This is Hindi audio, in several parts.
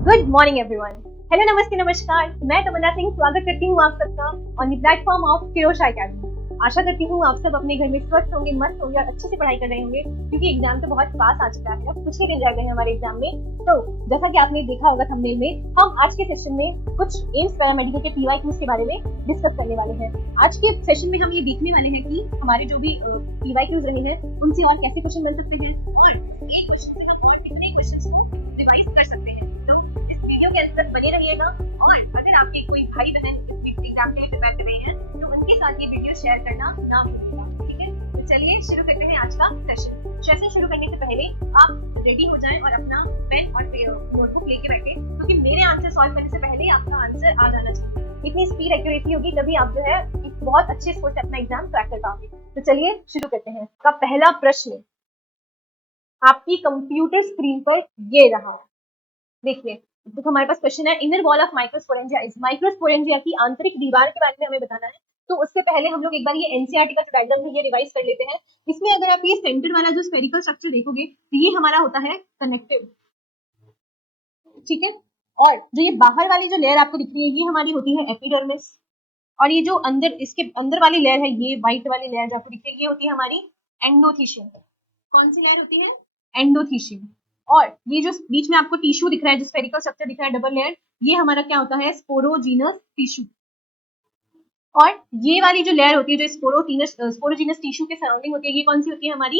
Good morning everyone. हेलो, नमस्ते, नमस्कार। मैं तमन्ना सिंह स्वागत करती हूँ आप सबका on the platform of Kirosha academy. आशा करती हूँ आप सब अपने घर में स्वस्थ होंगे, मस्त होंगे और अच्छे से पढ़ाई कर रहे होंगे, क्योंकि एग्जाम तो बहुत पास आ चुका है। अब कुछ ही दिन रह गए हैं हमारे एग्जाम में। तो जैसा कि आपने देखा होगा थंबनेल में, हम आज के सेशन में कुछ एम्स पैरामेडिकल के पीवाईक्यूज के बारे में डिस्कस करने वाले हैं। आज के सेशन में हम ये देखने वाले हैं कि हमारे जो भी पीवाईक्यूज रहे हैं उनसे और कैसे क्वेश्चन बन सकते हैं और एक क्वेश्चन से हम और कितने क्वेश्चंस को रिवाइज कर सकते हैं। तो इस वीडियो के अंत तक बने रहिएगा और अगर आपके कोई भाई बहन इस एग्जाम के लिए प्रिपेयर कर रहे हैं तो उनके साथ ये वीडियो शेयर करना ना भूलिएगा। ठीक है, तो चलिए शुरू करते हैं आज का सेशन शुरू करने से पहले आप रेडी हो जाएं और अपना पेन और नोटबुक लेके बैठे, क्योंकि मेरे आंसर सॉल्व करने से पहले आपका आंसर आ जाना चाहिए। इतनी स्पीड एक्यूरेसी होगी तभी आप जो है एक बहुत अच्छे स्कोर से अपना एग्जाम क्रैक कर पाओगे। तो चलिए शुरू करते हैं। का पहला प्रश्न आपकी कंप्यूटर स्क्रीन पर ये रहा। देखिए, तो हमारे पास क्वेश्चन है, inner wall of microsporangia is. Microsporangia की आंतरिक दीवार के बारे में हमें बताना है। तो उससे पहले हम लोग एक बार ये एनसीईआरटी का जो डायग्राम है ये रिवाइज कर लेते हैं। इसमें अगर आप ये सेंटर वाला जो स्फेरिकल स्ट्रक्चर देखोगे तो ये हमारा होता है कनेक्टिव। ठीक है, और जो ये बाहर वाली जो लेयर आपको दिख रही है ये हमारी होती है एपिडर्मिस, और ये जो अंदर इसके अंदर वाली लेयर है, ये व्हाइट वाली लेयर जो आपको दिख रही है, ये होती है हमारी एंडोथीशियम। कौन सी लेयर होती है? एंडोथीशियम। और ये जो बीच में आपको टिश्यू दिख रहा है, जो स्फेरिकल स्ट्रक्चर दिख रहा है डबल लेयर, ये हमारा क्या होता है? Sporogenous tissue. और ये वाली जो लेयर होती है जो स्पोरोजीनस टिश्यू के सराउंडिंग होती है, ये कौन सी होती है? हमारी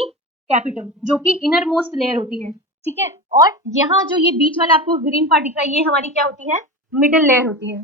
कैपिटम, जो कि इनर मोस्ट लेयर होती है। ठीक है, और यहाँ जो ये बीच वाला आपको ग्रीन पार्ट दिख रहा है, ये हमारी क्या होती है? मिडिल लेयर होती है।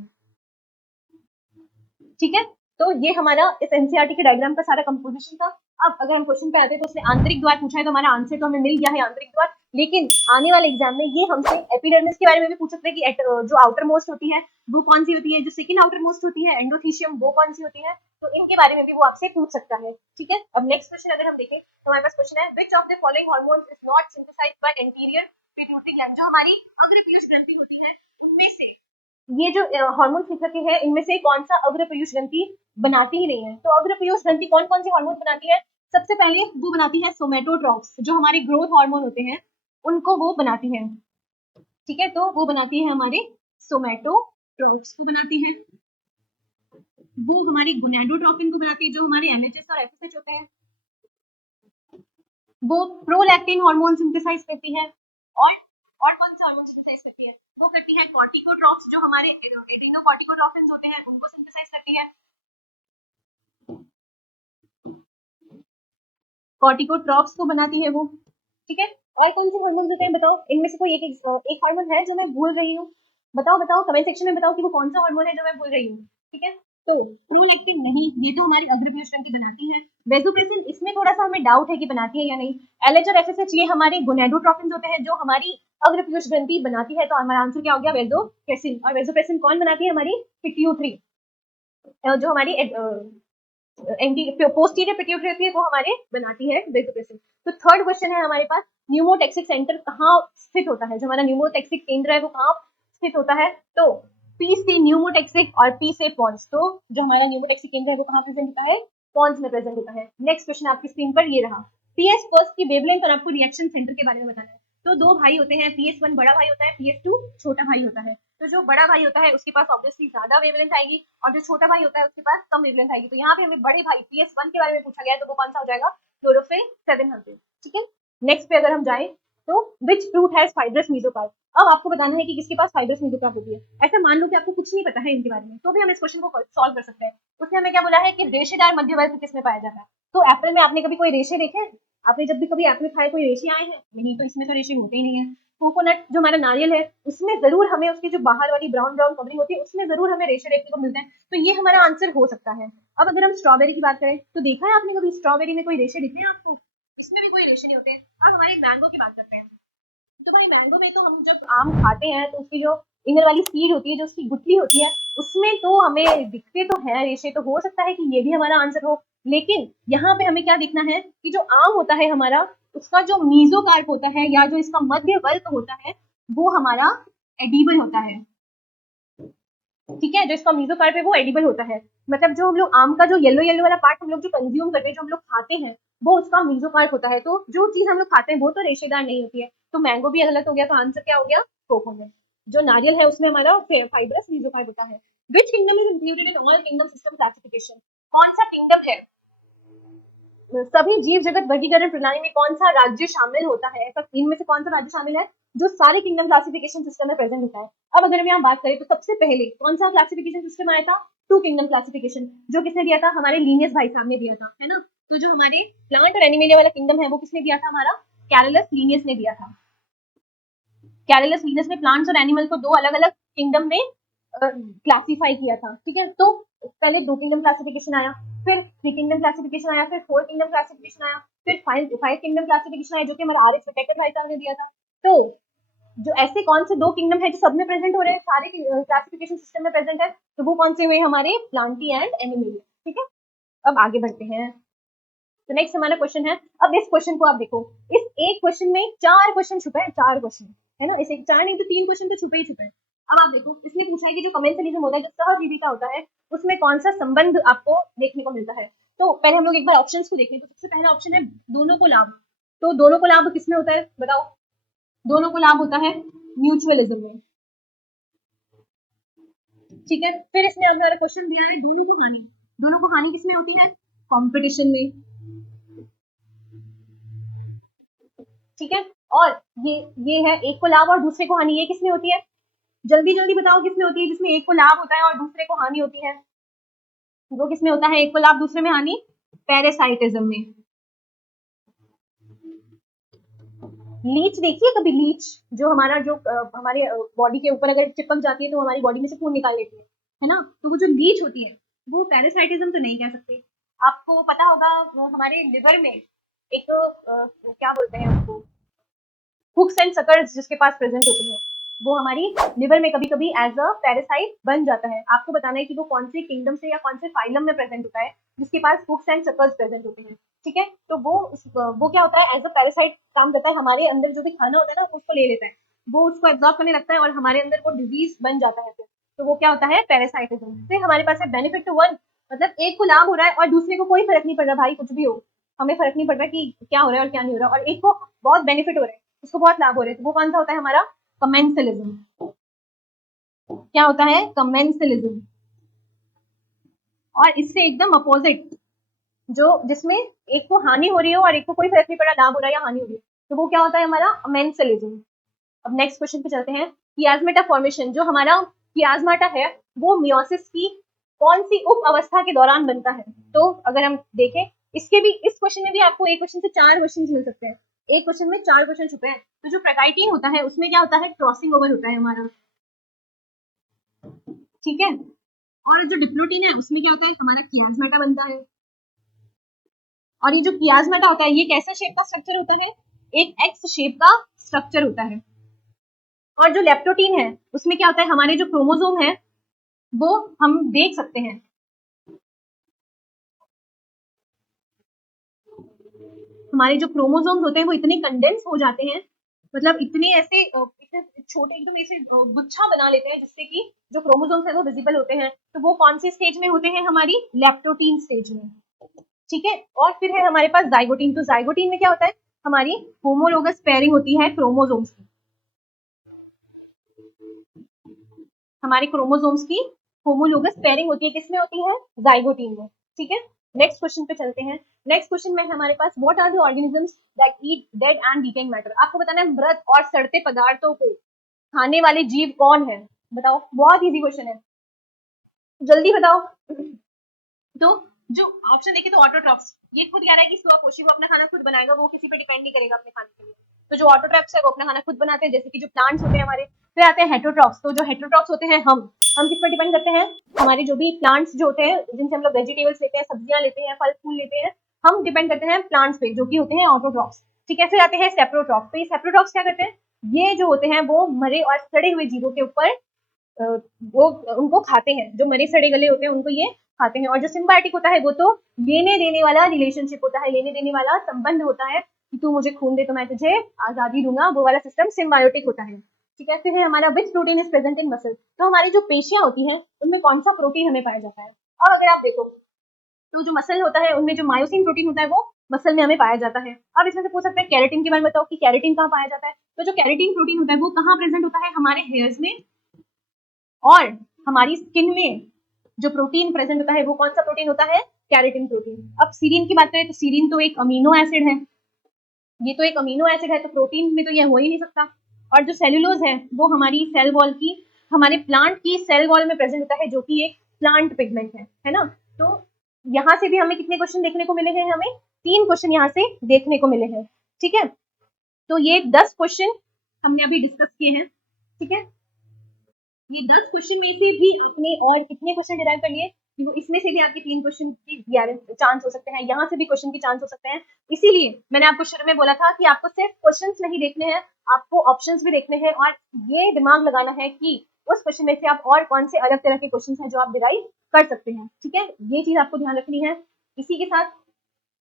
ठीक है, तो ये हमारा इस एनसीईआरटी के डायग्राम का सारा कंपोजिशन था। अब अगर हम क्वेश्चन पे आते हैं तो उसने आंतरिक द्वार पूछा है, तो हमारा आंसर तो हमें मिल गया है आंतरिक द्वार। लेकिन आने वाले एग्जाम में ये हमसे एपिडर्मिस के बारे में भी पूछ सकते हैं कि जो आउटर मोस्ट होती है वो कौन सी होती है, जो सेकंड आउटर मोस्ट होती है एंडोथीशियम, वो कौन सी होती है। तो इनके बारे में भी वो आपसे पूछ सकता है। ठीक है, अब नेक्स्ट क्वेश्चन अगर हम देखें तो हमारे पास क्वेश्चन है, which of the following hormones is not synthesised by anterior pituitary gland. जो हमारी अग्रपीयूष ग्रंथि होती है उनमें से ये जो हार्मोन्स लिख रखे हैं इनमें से कौन सा अग्रपीयूष ग्रंथि बनाती ही नहीं है। तो अग्रपीयूष ग्रंथि कौन कौन सी हार्मोन बनाती है? सबसे पहले वो बनाती है सोमेटोट्रॉप्स, जो हमारे ग्रोथ हार्मोन होते हैं उनको वो बनाती है। ठीक है, तो वो बनाती है हमारे सोमेटोट्रॉप्स को बनाती है। वो हमारी गोनाडोट्रोपिन को बनाती है, जो हमारे एमएचएस और एफएसएच होते हैं। वो प्रोलैक्टिन हार्मोन सिंथेसाइज करती है। और कौन सा हार्मोन सिंथेसाइज करती है? वो करती है कॉर्टिकोट्रॉप्स, जो हमारे एड्रेनोकॉर्टिकोट्रोपिन्स होते हैं उनको सिंथेसाइज करती है। कॉर्टिकोट्रॉप्स को बनाती है वो। ठीक है, और कौन से हार्मोन होते हैं बताओ? इनमें से कोई एक हार्मोन है जो मैं भूल रही हूँ। बताओ बताओ, कमेंट सेक्शन में बताओ कि वो कौन सा हार्मोन है जो मैं भूल रही हूँ। ठीक है, तो प्रोलैक्टिन नहीं, ये तो हमारी अग्रपीयूष ग्रंथि बनाती है। वेसोप्रेसिन, इसमें थोड़ा सा हमें डाउट है कि बनाती है या नहीं। एलएच और एफएसएच ये हमारे गोनाडोट्रोपिन्स होते हैं जो हमारी अग्रपीयूष ग्रंथि बनाती है। तो हमारा आंसर क्या हो गया? वेसोप्रेसिन। और वेसोप्रेसिन कौन बनाती है? हमारी पिट्यूटरी, जो हमारी पोस्टीरियर पिट्यूटरी होती है वो हमारे बनाती है वेसोप्रेसिन। तो थर्ड क्वेश्चन है हमारे पास, न्यूमोटैक्सिक सेंटर कहाँ स्थित होता है? जो हमारा न्यूमोटैक्सिक केंद्र है वो कहाँ स्थित होता है? तो पी से न्यूमोटैक्सिक और पी से पॉन्स। तो जो हमारा न्यूमोटैक्सिक केंद्र है वो कहाँ प्रेजेंट होता है? पॉन्स में प्रेजेंट होता है। नेक्स्ट क्वेश्चन आपकी स्क्रीन पर ये रहा, पीएस फर्स्ट की वेवलेंथ और आपको रिएक्शन सेंटर के बारे में बताना है। तो दो भाई होते हैं, पीएस1 बड़ा भाई होता है, पीएस2 छोटा भाई होता है। तो जो बड़ा भाई होता है उसके पास ऑब्वियसली ज्यादा वेवलेंथ आएगी और जो छोटा भाई होता है उसके पास कम वेवलेंथ आएगी। तो यहाँ पे हमें बड़े भाई पीएस1 के बारे में पूछा गया है, तो वो कौन सा हो जाएगा? क्लोरोफिल 700। ठीक है, नेक्स्ट पे अगर हम जाएं तो which fruit has fibrous mesocarp. अब आपको बताना है कि किसके पास फाइब्रस मेसोकार्प होती है। ऐसा मान लो कि आपको कुछ नहीं पता है इनके बारे में, तो भी हम इस क्वेश्चन को सॉल्व कर सकते हैं। उसने हमें क्या बोला है कि रेशेदार मध्यवर्ग किसमें पाया जाता है। तो एप्पल में आपने कभी कोई रेशे देखे हैं? आपने जब भी कभी एप्पल खाए कोई रेशे आए हैं? नहीं, तो इसमें तो रेशे होते ही नहीं है। कोकोनट जो हमारा नारियल है उसमें जरूर हमें उसकी जो बाहर वाली ब्राउन ब्राउन कवरिंग होती है उसमें जरूर हमें रेशे देखने को मिलते हैं। तो ये हमारा आंसर हो सकता है। अब अगर हम स्ट्रॉबेरी की बात करें तो देखा है आपने कभी स्ट्रॉबेरी में कोई रेशे दिखे हैं आपको? इसमें भी कोई रेशे नहीं होते। अब हमारे मैंगो की बात करते हैं। तो भाई मैंगो में तो हम जब आम खाते हैं तो उसकी जो इनर वाली सीड होती है, जो उसकी गुठली होती है, उसमें तो हमें दिखते तो हैं रेशे। तो हो सकता है कि ये भी हमारा आंसर हो। लेकिन यहाँ पे हमें क्या देखना है कि जो आम होता है हमारा, उसका जो मीजोकार्प होता है या जो इसका मध्य वर्ग होता है वो हमारा एडिबल होता है। ठीक है, जो इसका मीजोकार्प है वो एडिबल होता है। मतलब जो हम लोग आम का जो येलो येलो वाला पार्ट हम लोग जो कंज्यूम करते हैं, जो हम लोग खाते हैं, वो उसका मीजोकार्प होता है। तो जो चीज हम लोग खाते हैं वो तो रेशेदार नहीं होती है। तो मैंगो भी गलत हो गया। तो आंसर क्या हो गया? कोकोनट। जो नारियल है उसमें हमारा फाइब्रस मीसोफाइल होता है। Which kingdom is included in all kingdom system classification? कौन सा किंगडम है, सभी जीव जगत वर्गीकरण प्रणाली में कौन सा राज्य शामिल होता है? ऐसा इनमें से कौन सा राज्य शामिल है जो सारे किंगडम क्लासिफिकेशन सिस्टम में प्रेजेंट होता है? अब अगर हम यहाँ बात करें तो सबसे पहले कौन सा क्लासिफिकेशन सिस्टम आया था? Two kingdom classification. जो किसने दिया था? हमारे लीनियस भाई साहब ने दिया था, है ना। तो जो हमारे प्लांट और एनिमलिया वाला किंगडम है वो किसने दिया था? हमारा कैरलस लीनियस ने दिया था। कैरलस लीनियस ने प्लांट्स और एनिमल को दो अलग अलग किंगडम में क्लासिफाई किया था, ठीक है। तो पहले दो किंगडम क्लासिफिकेशन आया, फिर थ्री किंगडम क्लासिफिकेशन आया, फिर फोर किंगडम क्लासिफिकेशन आया, फिर फाइव किंगडम क्लासिफिकेशन आया जो कि हमारा आर एच टेकर भाई साहब ने दिया था। तो जो ऐसे कौन से दो किंगडम है जो सब में प्रेजेंट हो रहे हैं, सारे क्लासिफिकेशन सिस्टम में प्रेजेंट है, तो वो कौन से हुए? हमारे प्लांटी एंड एनिमलिया, ठीक है। अब आगे बढ़ते हैं। तो नेक्स्ट हमारा क्वेश्चन है, अब इस क्वेश्चन को आप देखो, इस एक क्वेश्चन में चार क्वेश्चन छुपे हैं, चार क्वेश्चन, है ना। इस एक चार नहीं तो तीन क्वेश्चन तो छुपे ही छुपे हैं। अब आप देखो, इसने पूछा है कि जो कमेंसलिज्म होता है, जो सहजीविता होता है, उसमें कौन सा संबंध आपको देखने को मिलता है। तो पहले हम लोग एक बार ऑप्शंस को देखें। तो सबसे पहला ऑप्शन है दोनों को लाभ। तो दोनों को लाभ किसमें होता है बताओ? दोनों को लाभ होता है म्यूचुअलिज्म में, ठीक है। फिर इसने हमारा क्वेश्चन दिया है दोनों को हानि। दोनों को हानि किसमें होती है? कंपटीशन में, ठीक है। और ये है एक को लाभ और दूसरे को हानि, ये किसमें होती है? जल्दी जल्दी बताओ किसमें होती है जिसमें एक को लाभ होता है और दूसरे को हानि होती है? वो किसमें होता है? एक को लाभ दूसरे में हानि, पैरासाइटिज्म में। लीच देखिए कभी? लीच जो हमारा जो हमारे बॉडी के ऊपर अगर चिपक जाती है तो हमारी बॉडी में से खून निकाल लेती है ना। तो वो जो लीच होती है वो पैरासाइटिज्म तो नहीं कह सकते। आपको पता होगा हमारे लिवर में एक क्या बोलते हैं उसको, हुक्स एंड सकर्स जिसके पास प्रेजेंट होती है, वो हमारी लिवर में कभी कभी एज अ पैरासाइट बन जाता है। आपको बताना है कि वो कौन से किंगडम से या कौन से फाइलम में प्रेजेंट होता है जिसके पास हुक्स एंड सकर्स प्रेजेंट होते हैं, ठीक है। तो वो क्या होता है? एज अ पैरासाइट काम करता है, हमारे अंदर जो भी खाना होता है ना उसको ले लेता है, वो उसको एब्जॉर्ब करने लगता है और हमारे अंदर वो डिजीज बन जाता है। तो वो क्या होता है? पैरासाइटिज्म। फिर हमारे पास है बेनिफिट टू वन, मतलब एक को लाभ हो रहा है और दूसरे को कोई फर्क नहीं पड़ रहा, भाई कुछ भी हो, हमें फर्क नहीं पड़ रहा कि क्या हो रहा है और क्या नहीं हो रहा, और एक को बहुत बेनिफिट हो रहा है, उसको बहुत लाभ हो रहे हैं। तो वो कौन सा होता है? हमारा कमेंसलिज्म। क्या होता है? कमेंसलिज्म। और इससे एकदम अपोजिट, जो जिसमें एक को हानि हो रही हो और एक को कोई फर्क नहीं पड़ा, लाभ हो रहा है या हानि हो रही है, तो वो क्या होता है? हमारा अमेंसलिज्म। अब नेक्स्ट क्वेश्चन पे चलते हैं। कियाज्मेटा फॉर्मेशन, जो हमारा कियाज्माटा है वो मियोसिस की कौन सी उप अवस्था के दौरान बनता है? तो अगर हम देखें इसके भी, इस क्वेश्चन में भी आपको एक क्वेश्चन से चार क्वेश्चन मिल सकते हैं, एक क्वेश्चन में चार क्वेश्चन छुपे हैं। तो जो प्रकाइटिन होता है उसमें क्या होता है? क्रॉसिंग ओवर होता है हमारा, ठीक है। और जो डिप्लोटिन है उसमें क्या होता है? हमारा कियाज्माटा बनता है। और ये जो कियाज्माटा होता है ये कैसे शेप का स्ट्रक्चर होता है? एक एक्स शेप का स्ट्रक्चर होता है। और जो लेप्टोटीन है उसमें क्या होता है? हमारे जो क्रोमोसोम है वो हम देख सकते हैं, हमारे जो क्रोमोसोम्स होते हैं वो इतने कंडेंस हो जाते हैं, मतलब इतने ऐसे छोटे एकदम ऐसे गुच्छा बना लेते हैं जिससे कि जो क्रोमोसोम्स है वो विजिबल होते हैं। तो वो कौन से स्टेज में होते हैं? हमारी लेप्टोटीन स्टेज में, ठीक है। और फिर है हमारे पास जाइगोटीन। तो जाइगोटीन में क्या होता है? हमारी होमोलोगस पेयरिंग होती है क्रोमोसोम्स की, हमारे क्रोमोसोम्स की होमोलोगस पेयरिंग होती है, किसमें होती है? जाइगोटीन में, ठीक है। नेक्स्ट क्वेश्चन पे चलते हैं। नेक्स्ट क्वेश्चन में हमारे पास what are the organisms that eat dead and decaying matter. आपको बताना है मृत और सड़ते पदार्थों को खाने वाले जीव कौन है? बताओ, बहुत इजी क्वेश्चन है, जल्दी बताओ। तो जो ऑप्शन देखे तो ऑटोट्रॉप्स, ये खुद कह रहा है कि स्वपोषी, वो अपना खाना खुद बनाएगा, वो किसी पे डिपेंड नहीं करेगा अपने खाने के लिए। तो जो ऑटोट्रॉप्स है वो अपना खाना खुद बनाते हैं, जैसे कि जो प्लांट्स होते हैं हमारे। फिर आते हैं हेटरोट्रॉप्स। तो जो हेटरोट्रॉप्स होते हैं हम किस पर डिपेंड करते हैं? हमारे जो भी प्लांट्स जो होते हैं जिनसे हम लोग वेजिटेबल्स लेते हैं, सब्जियां लेते हैं, फल फूल लेते हैं, हम डिपेंड करते हैं प्लांट्स पे जो कि होते हैं ऑटोट्रॉप्स, ठीक है। फिर आते हैं सेप्रोट्रॉप्स। तो ये सेप्रोट्रॉप्स क्या करते हैं? ये जो होते हैं वो मरे और सड़े हुए जीवों के ऊपर वो उनको खाते हैं, जो मरे सड़े गले होते हैं उनको ये खाते हैं। और जो सिम्बायोटिक होता है वो तो लेने देने वाला रिलेशनशिप होता है, लेने देने वाला संबंध होता है कि तू मुझे खून दे तो मैं तुझे आजादी दूंगा, वो वाला सिस्टम सिम्बायोटिक होता है, ठीक है। फिर हमारा विच protein is present in muscle. तो हमारी जो पेशियां होती हैं उनमें कौन सा प्रोटीन हमें पाया जाता है? और अगर आप देखो तो जो मसल होता है उनमें जो मायोसिन प्रोटीन होता है वो मसल में हमें पाया जाता है। अब इसमें से पूछ सकते हैं कैरेटिन के बारे में बताओ कि कैरेटिन कहाँ पाया जाता है। तो जो कैरेटिन प्रोटीन होता है वो कहाँ प्रेजेंट होता है, हमारे हेयर्स में और हमारी स्किन में। जो प्रोटीन प्रेजेंट होता है वो कौन सा प्रोटीन होता है, कैरेटिन प्रोटीन। अब सीरीन की बात करें तो सीरीन तो एक अमीनो एसिड है, ये तो एक अमीनो एसिड है, तो प्रोटीन में तो ये हो ही नहीं सकता। और जो सेलुलोज है वो हमारी सेल वॉल की, हमारे प्लांट की सेल वॉल में प्रेजेंट होता है, जो कि एक प्लांट पिगमेंट है ना। तो यहाँ से भी हमें कितने क्वेश्चन देखने को मिले हैं, हमें 3 क्वेश्चन यहाँ से देखने को मिले हैं। ठीक है, तो ये 10 क्वेश्चन हमने अभी डिस्कस किए हैं। ठीक है, ये 10 क्वेश्चन में से भी आपने और कितने क्वेश्चन डिराइव कर लिए, इसमें से भी आपके 3 क्वेश्चन की चांस हो सकते हैं, यहाँ से भी क्वेश्चन की चांस हो सकते हैं। इसीलिए मैंने आपको शुरू में बोला था कि आपको सिर्फ क्वेश्चंस नहीं देखने हैं, आपको ऑप्शंस भी देखने हैं और ये दिमाग लगाना है कि उस क्वेश्चन में से आप और कौन से अलग तरह के क्वेश्चन हैं जो आप डिराइव कर सकते हैं। ठीक है, ये चीज आपको ध्यान रखनी है। इसी के साथ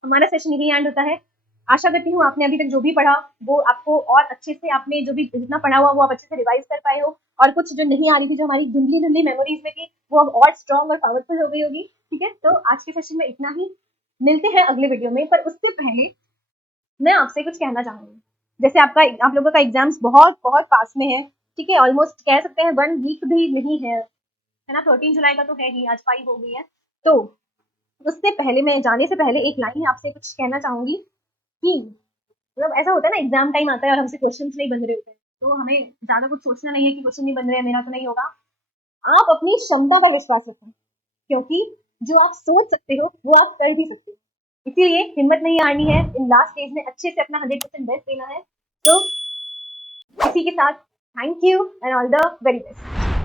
हमारा सेशन यही एंड होता है। आशा करती हूँ आपने अभी तक जो भी पढ़ा वो आपको और अच्छे से, आपने जो भी जितना पढ़ा हुआ वो आप अच्छे से रिवाइज कर पाए हो, और कुछ जो नहीं आ रही थी, जो हमारी धुंधली धुंधली मेमोरीज में थी, वो अब और स्ट्रॉन्ग और पावरफुल हो गई होगी। ठीक है, तो आज के सेशन में इतना ही, मिलते हैं अगले वीडियो में। पर उससे पहले मैं आपसे कुछ कहना चाहूंगी। जैसे आप लोगों का एग्जाम्स बहुत बहुत पास में है। ठीक है, ऑलमोस्ट कह सकते हैं 1 वीक भी नहीं है ना, 13 जुलाई का तो है ही, आज 5 हो गई है। तो उससे पहले, मैं जाने से पहले एक लाइन आपसे कुछ कहना चाहूंगी कि मतलब ऐसा होता है ना, एग्जाम टाइम आता है और हमसे क्वेश्चंस नहीं बन रहे होते हैं, तो हमें ज्यादा कुछ सोचना नहीं है कि क्वेश्चन नहीं बन रहे हैं, मेरा तो नहीं होगा। आप अपनी क्षमता पर विश्वास रखें, क्योंकि जो आप सोच सकते हो वो आप कर भी सकते हो। इसीलिए हिम्मत नहीं हारनी है, इन लास्ट स्टेज में अच्छे से अपना 100% बेस्ट देना है। तो इसी के साथ thank you and all the very best.